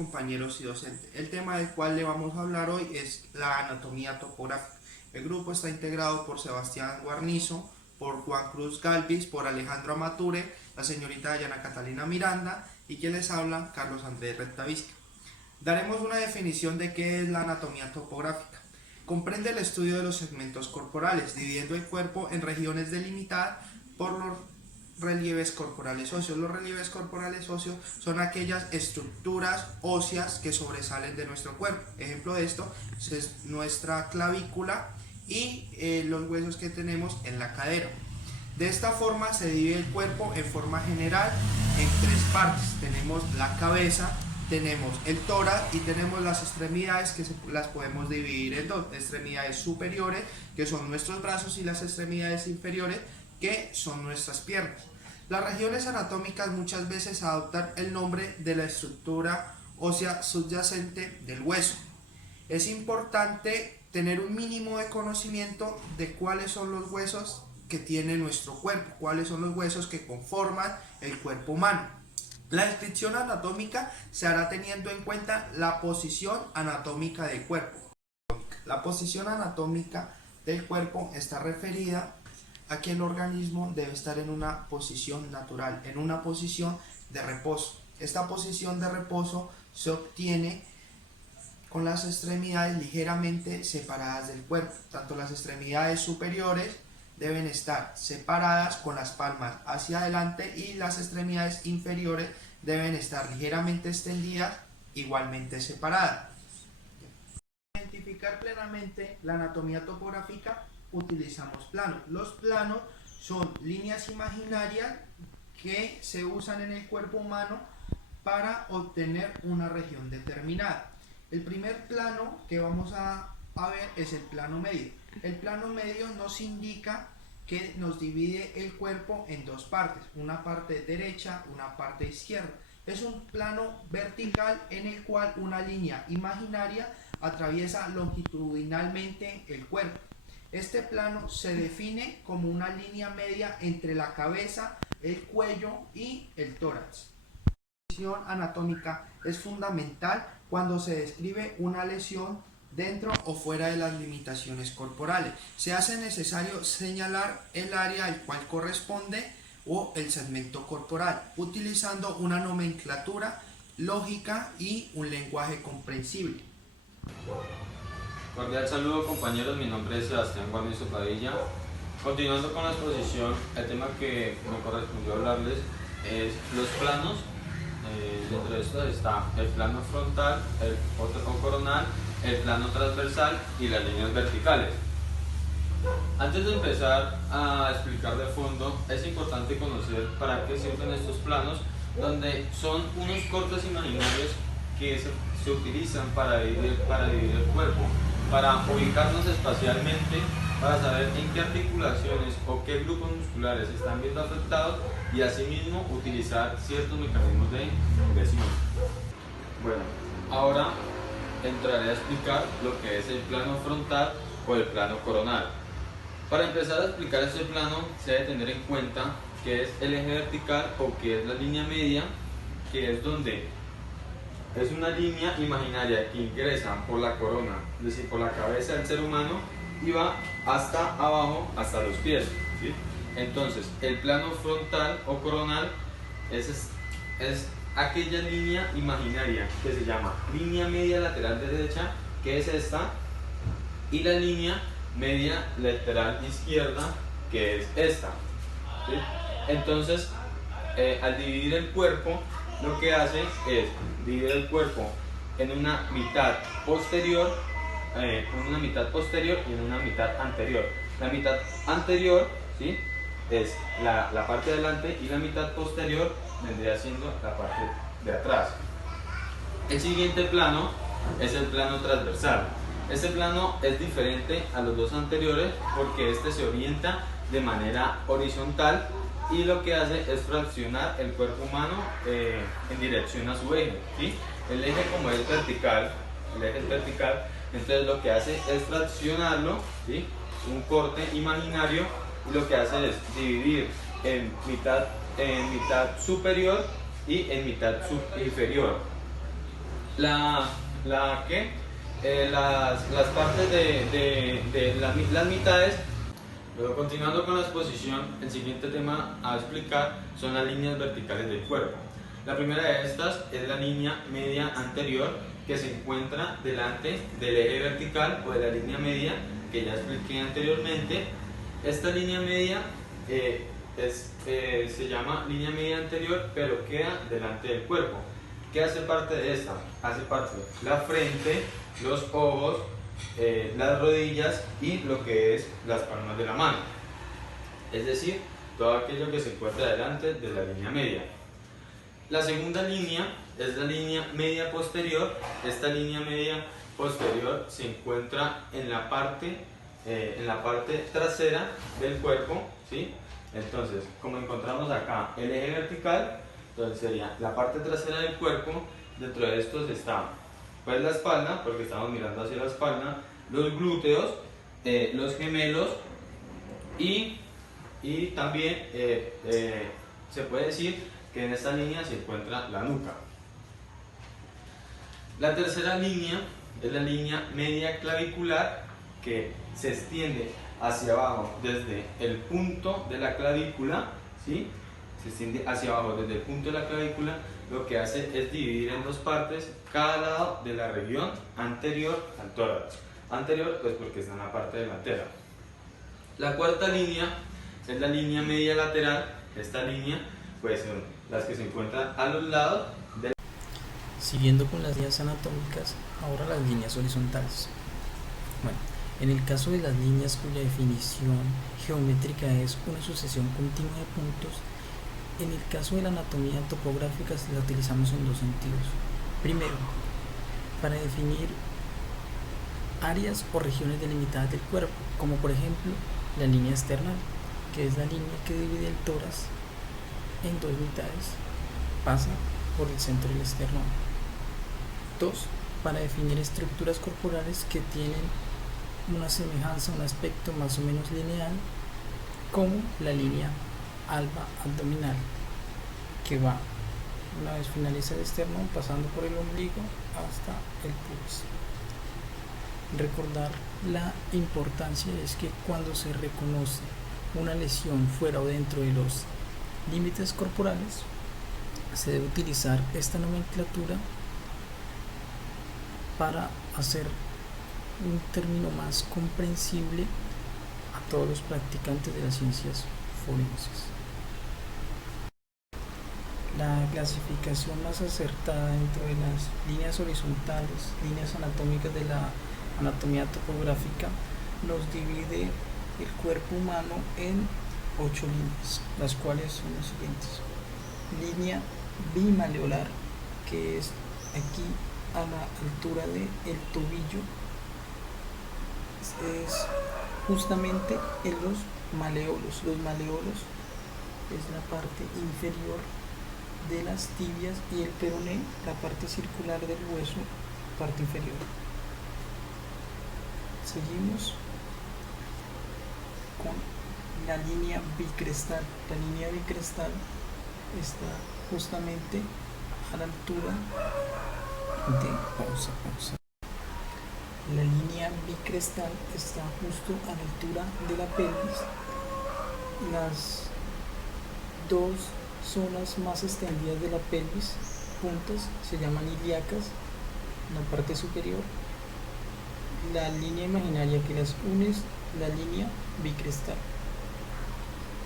compañeros y docentes. El tema del cual le vamos a hablar hoy es la anatomía topográfica. El grupo está integrado por Sebastián Guarnizo, por Juan Cruz Galvis, por Alejandro Amature, la señorita Dayana Catalina Miranda y quien les habla, Carlos Andrés Rectavizca. Daremos una definición de qué es la anatomía topográfica. Comprende el estudio de los segmentos corporales, dividiendo el cuerpo en regiones delimitadas por los relieves corporales óseos. Los relieves corporales óseos son aquellas estructuras óseas que sobresalen de nuestro cuerpo. Ejemplo de esto es nuestra clavícula y los huesos que tenemos en la cadera. De esta forma se divide el cuerpo en forma general en tres partes. Tenemos la cabeza, tenemos el tórax y tenemos las extremidades que las podemos dividir en dos. Extremidades superiores, que son nuestros brazos, y las extremidades inferiores, que son nuestras piernas. Las regiones anatómicas muchas veces adoptan el nombre de la estructura ósea subyacente del hueso. Es importante tener un mínimo de conocimiento de cuáles son los huesos que tiene nuestro cuerpo, cuáles son los huesos que conforman el cuerpo humano. La descripción anatómica se hará teniendo en cuenta la posición anatómica del cuerpo. La posición anatómica del cuerpo está referida a que el organismo debe estar en una posición natural, en una posición de reposo. Esta posición de reposo se obtiene con las extremidades ligeramente separadas del cuerpo. Tanto las extremidades superiores deben estar separadas con las palmas hacia adelante y las extremidades inferiores deben estar ligeramente extendidas, igualmente separadas. Para identificar plenamente la anatomía topográfica utilizamos planos. Los planos son líneas imaginarias que se usan en el cuerpo humano para obtener una región determinada. El primer plano que vamos a ver es el plano medio. El plano medio nos indica que nos divide el cuerpo en dos partes, una parte derecha, una parte izquierda. Es un plano vertical en el cual una línea imaginaria atraviesa longitudinalmente el cuerpo. Este plano se define como una línea media entre la cabeza, el cuello y el tórax. La posición anatómica es fundamental cuando se describe una lesión dentro o fuera de las limitaciones corporales. Se hace necesario señalar el área al cual corresponde o el segmento corporal, utilizando una nomenclatura lógica y un lenguaje comprensible. Cordial saludo, compañeros, mi nombre es Sebastián Guarnizo Padilla. Continuando con la exposición, el tema que me correspondió hablarles es los planos. Dentro de esto está el plano frontal, el o coronal, el plano transversal y las líneas verticales. Antes de empezar a explicar de fondo, es importante conocer para qué sirven estos planos, donde son unos cortes imaginarios que se utilizan para dividir el cuerpo, para ubicarnos espacialmente, para saber en qué articulaciones o qué grupos musculares están viendo afectados y asimismo utilizar ciertos mecanismos de inversión. Bueno, ahora entraré a explicar lo que es el plano frontal o el plano coronal. Para empezar a explicar este plano se debe tener en cuenta que es el eje vertical o que es la línea media, que es donde es una línea imaginaria que ingresa por la corona, es decir, por la cabeza del ser humano y va hasta abajo, hasta los pies, ¿sí? Entonces, el plano frontal o coronal es aquella línea imaginaria que se llama línea media lateral derecha, que es esta, y la línea media lateral izquierda, que es esta, ¿sí? Entonces, al dividir el cuerpo, lo que hace es dividir el cuerpo en una mitad posterior, y en una mitad anterior. La mitad anterior, ¿sí?, es la parte de adelante, y la mitad posterior vendría siendo la parte de atrás. El siguiente plano es el plano transversal. Este plano es diferente a los dos anteriores porque este se orienta de manera horizontal y lo que hace es fraccionar el cuerpo humano en dirección a su eje, ¿sí? El eje, como es vertical, entonces lo que hace es fraccionarlo, ¿sí?, un corte imaginario, y lo que hace es dividir en mitad superior y en mitad inferior. la, las partes las mitades. Luego, continuando con la exposición, el siguiente tema a explicar son las líneas verticales del cuerpo. La primera de estas es la línea media anterior, que se encuentra delante del eje vertical o de la línea media que ya expliqué anteriormente. Esta línea media se llama línea media anterior, pero queda delante del cuerpo. ¿Qué hace parte de esta? Hace parte la frente, los ojos, las rodillas y lo que es las palmas de la mano. Es decir, todo aquello que se encuentra delante de la línea media. La segunda línea es la línea media posterior. Esta línea media posterior se encuentra en la parte trasera del cuerpo, ¿sí? Entonces, como encontramos acá el eje vertical, entonces sería la parte trasera del cuerpo. Dentro de estos está pues la espalda, porque estamos mirando hacia la espalda, los glúteos, los gemelos y también se puede decir que en esta línea se encuentra la nuca. La tercera línea es la línea media clavicular, que se extiende hacia abajo desde el punto de la clavícula, ¿sí? Se extiende hacia abajo desde el punto de la clavícula. Lo que hace es dividir en dos partes cada lado de la región anterior al tórax. Anterior, pues porque está en la parte delantera. La cuarta línea es la línea media lateral. Esta línea, pues son las que se encuentran a los lados del... Siguiendo con las líneas anatómicas, ahora las líneas horizontales. Bueno, en el caso de las líneas cuya definición geométrica es una sucesión continua de puntos, en el caso de la anatomía topográfica la utilizamos en dos sentidos. Primero, para definir áreas o regiones delimitadas del cuerpo, como por ejemplo la línea esternal, que es la línea que divide el tórax en dos mitades, pasa por el centro del esternón. Dos, para definir estructuras corporales que tienen una semejanza, un aspecto más o menos lineal, como la línea alba abdominal, que va, una vez finaliza el esternón, pasando por el ombligo hasta el pubis. Recordar la importancia es que cuando se reconoce una lesión fuera o dentro de los límites corporales, se debe utilizar esta nomenclatura para hacer un término más comprensible a todos los practicantes de las ciencias forenses. La clasificación más acertada dentro de las líneas horizontales, líneas anatómicas de la anatomía topográfica, nos divide el cuerpo humano en 8 líneas, las cuales son las siguientes. Línea bimaleolar, que es aquí a la altura del tobillo, es justamente en los maleolos. Los maleolos es la parte inferior de las tibias y el peroné, la parte circular del hueso, parte inferior. Seguimos con la línea bicrestal. La línea bicrestal está justamente a la altura de La línea bicrestal está justo a la altura de la pelvis. Las dos zonas más extendidas de la pelvis, puntas, se llaman ilíacas, en la parte superior. La línea imaginaria que las une es la línea bicrestal.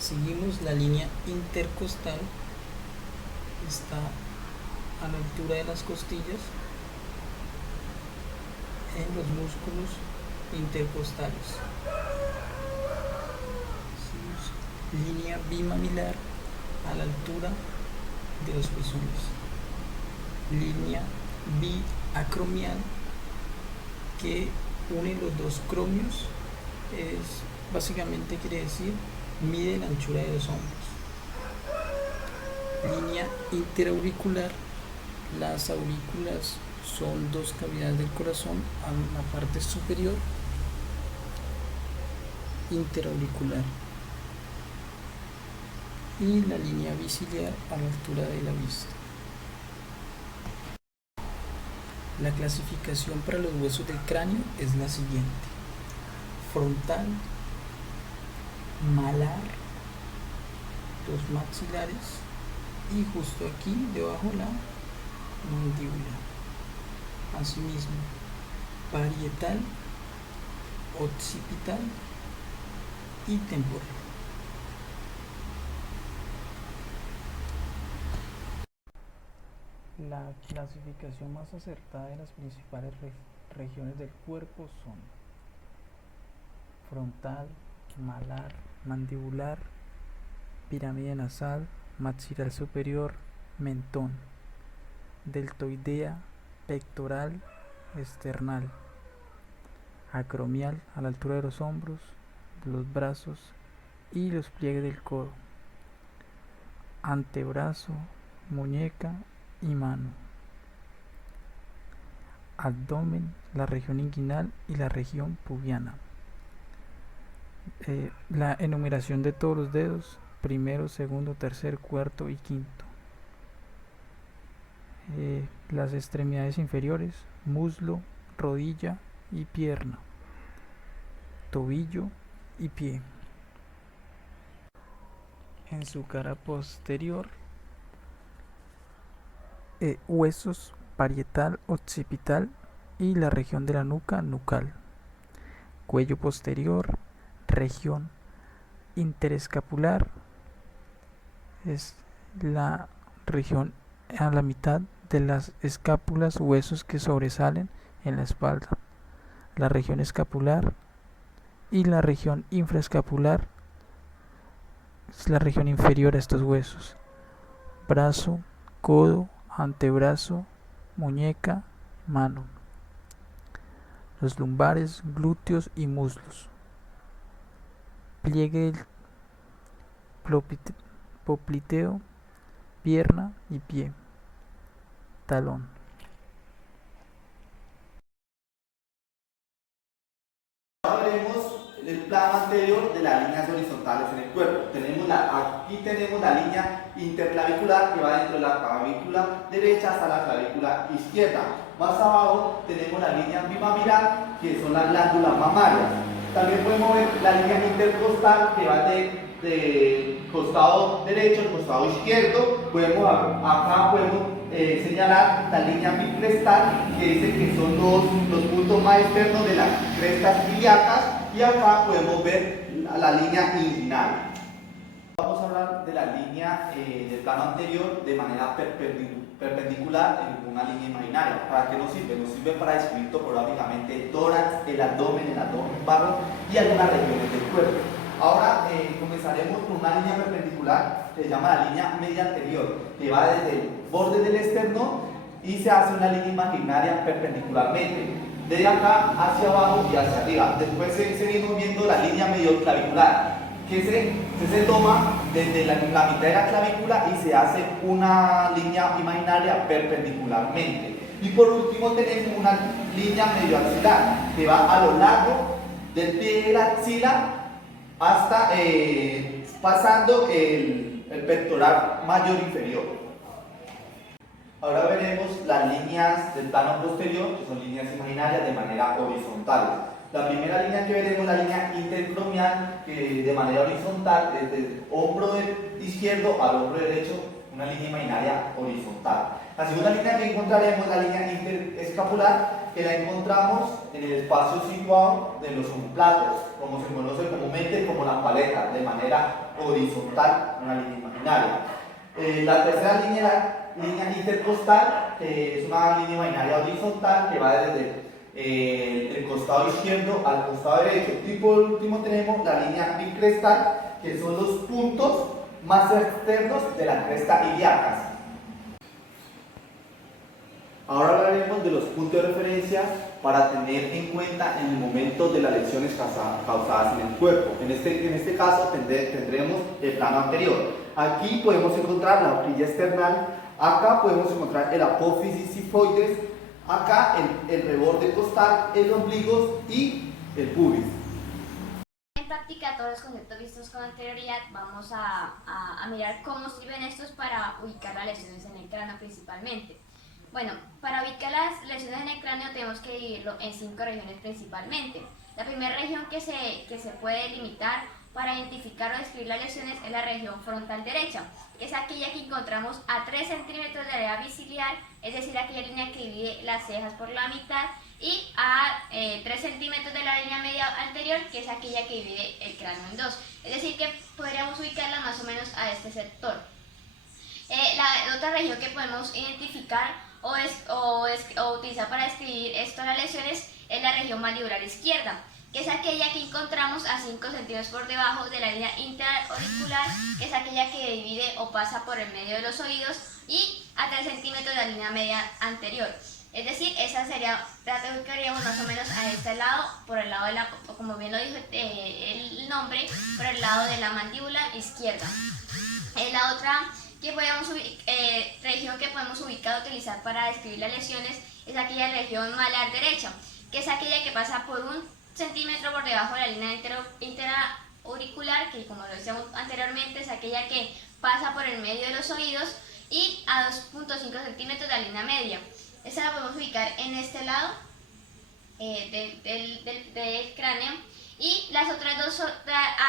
Seguimos la línea intercostal, está a la altura de las costillas, en los músculos intercostales. Línea bimamilar a la altura de los pezones. Línea biacromial que une los dos cromios, básicamente quiere decir mide la anchura de los hombros. Línea interauricular, las aurículas son dos cavidades del corazón a la parte superior, interauricular, y la línea biciliar a la altura de la vista. La clasificación para los huesos del cráneo es la siguiente: frontal, malar, los maxilares y justo aquí debajo la mandíbula. Asimismo, parietal, occipital y temporal. La clasificación más acertada de las principales regiones del cuerpo son frontal, malar, mandibular, pirámide nasal, maxilar superior, mentón, deltoidea, pectoral, esternal, acromial a la altura de los hombros, los brazos y los pliegues del codo, antebrazo, muñeca y mano, abdomen, la región inguinal y la región pubiana. La enumeración de todos los dedos: primero, segundo, tercer, cuarto y quinto. Las extremidades inferiores: muslo, rodilla y pierna, tobillo y pie. En su cara posterior, huesos parietal, occipital y la región de la nuca, nucal. Cuello posterior, región interescapular, es la región a la mitad de las escápulas, huesos que sobresalen en la espalda. La región escapular y la región infraescapular es la región inferior a estos huesos. Brazo, codo, antebrazo, muñeca, mano. Los lumbares, glúteos y muslos. Pliegue del popliteo, pierna y pie. Talón. Ahora veremos el plano anterior de las líneas horizontales en el cuerpo. Aquí tenemos la línea interclavicular que va dentro de la clavícula derecha hasta la clavícula izquierda. Más abajo tenemos la línea bimaminal, que son las glándulas mamarias. También podemos ver la línea intercostal que va de costado derecho al costado izquierdo. Acá podemos señalar la línea bicrestal, que dice que son los puntos más externos de las crestas ilíacas, y acá podemos ver la línea inguinal. Vamos a hablar de la línea del plano anterior de manera perpendicular en una línea imaginaria. ¿Para qué nos sirve? Nos sirve para describir topográficamente el tórax, el abdomen bajo y algunas regiones del cuerpo. Ahora comenzaremos con una línea perpendicular que se llama la línea media anterior, que va desde el borde del esternón y se hace una línea imaginaria perpendicularmente, desde acá hacia abajo y hacia arriba. Después seguimos viendo la línea medio clavicular, que se toma desde la mitad de la clavícula y se hace una línea imaginaria perpendicularmente. Y por último tenemos una línea medio axilar, que va a lo largo del pie de la axila hasta pasando el pectoral mayor inferior. Ahora veremos las líneas del plano posterior, que son líneas imaginarias de manera horizontal. La primera línea que veremos es la línea intercromial, que de manera horizontal, desde el hombro izquierdo al hombro derecho, una línea imaginaria horizontal. La segunda línea que encontraremos es la línea interescapular, que la encontramos en el espacio situado de los omoplatos, como se conoce comúnmente como la paleta, de manera horizontal, una línea imaginaria. La tercera línea, la línea intercostal, que es una línea imaginaria horizontal que va desde el costado izquierdo al costado derecho. Y por último tenemos la línea bicrestal, que son los puntos más externos de la cresta ilíacas. Ahora hablaremos de los puntos de referencia para tener en cuenta en el momento de las lesiones causadas en el cuerpo. En este caso tendremos el plano anterior. Aquí podemos encontrar la horquilla esternal, acá podemos encontrar el apófisis sifoides, acá el reborde costal, el ombligo y el pubis. En práctica todos los conceptos vistos con anterioridad, vamos a mirar cómo sirven estos para ubicar las lesiones en el cráneo principalmente. Bueno, para ubicar las lesiones en el cráneo tenemos que dividirlo en 5 regiones principalmente. La primera región que se puede limitar para identificar o describir las lesiones es la región frontal derecha, que es aquella que encontramos a 3 centímetros de área biciliar, es decir, aquella línea que divide las cejas por la mitad, y a 3 centímetros de la línea media anterior, que es aquella que divide el cráneo en dos. Es decir, que podríamos ubicarla más o menos a este sector. La otra región que podemos identificar o utilizar para describir esto de las lesiones es la región mandibular izquierda, que es aquella que encontramos a 5 centímetros por debajo de la línea interauricular, que es aquella que divide o pasa por el medio de los oídos, y a 3 centímetros de la línea media anterior. Es decir, esa sería, la ubicaríamos más o menos a este lado, por el lado de la, como bien lo dijo el nombre, por el lado de la mandíbula izquierda. La otra región que podemos ubicar o utilizar para describir las lesiones es aquella región malar derecha, que es aquella que pasa por 1 centímetro por debajo de la línea interauricular, que como lo decíamos anteriormente es aquella que pasa por el medio de los oídos, y a 2.5 centímetros de la línea media. Esta la podemos ubicar en este lado del cráneo, y las otras dos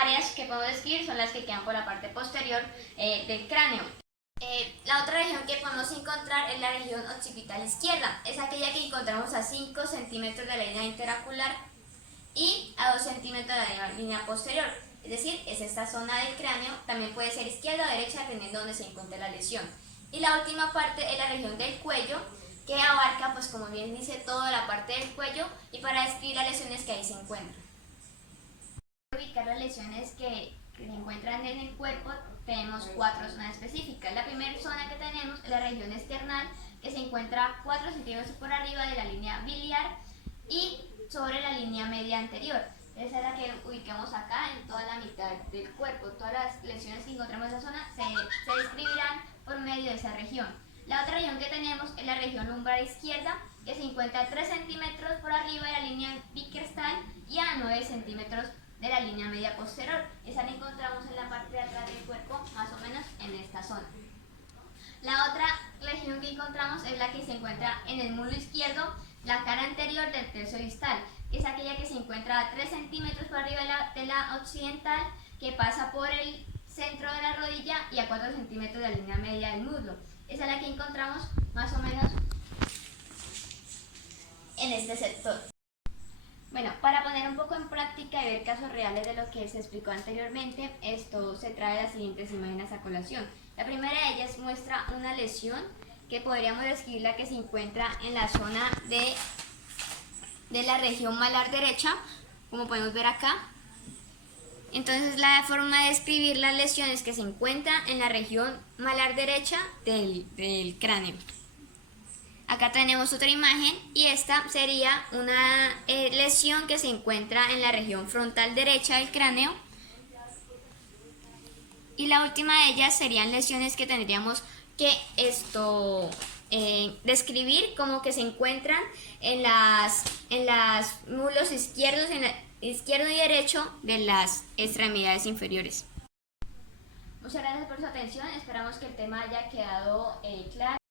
áreas que podemos describir son las que quedan por la parte posterior del cráneo. La otra región que podemos encontrar es la región occipital izquierda, es aquella que encontramos a 5 centímetros de la línea interaocular y a 2 centímetros de la línea posterior, es decir, es esta zona del cráneo, también puede ser izquierda o derecha dependiendo de donde se encuentre la lesión. Y la última parte es la región del cuello, que abarca, pues como bien dice, toda la parte del cuello, y para describir las lesiones que ahí se encuentran. Para ubicar las lesiones que se encuentran en el cuerpo tenemos 4 zonas específicas. La primera zona que tenemos es la región esternal, que se encuentra 4 centímetros por arriba de la línea biliar y sobre la línea media anterior. Esa es la que ubicamos acá en toda la mitad del cuerpo. Todas las lesiones que encontramos en esa zona se describirán por medio de esa región. La otra región que tenemos es la región lumbar izquierda, que se encuentra a 3 centímetros por arriba de la línea bicrestal y a 9 centímetros de la línea media posterior. Esa la encontramos en la parte de atrás del cuerpo, más o menos en esta zona. La otra región que encontramos es la que se encuentra en el muslo izquierdo, la cara anterior del tercio distal, que es aquella que se encuentra a 3 centímetros por arriba de la occidental, que pasa por el centro de la rodilla y a 4 centímetros de la línea media del muslo. Esa es la que encontramos más o menos en este sector. Bueno, para poner un poco en práctica y ver casos reales de lo que se explicó anteriormente, esto se trae las siguientes imágenes a colación. La primera de ellas muestra una lesión que podríamos describirla, que se encuentra en la zona de la región malar derecha, como podemos ver acá. Entonces la forma de describir las lesiones que se encuentran en la región malar derecha del cráneo. Acá tenemos otra imagen y esta sería una lesión que se encuentra en la región frontal derecha del cráneo. Y la última de ellas serían lesiones que tendríamos que describir como que se encuentran en las muslos izquierdos, izquierdo y derecho de las extremidades inferiores. Muchas gracias por su atención, esperamos que el tema haya quedado claro.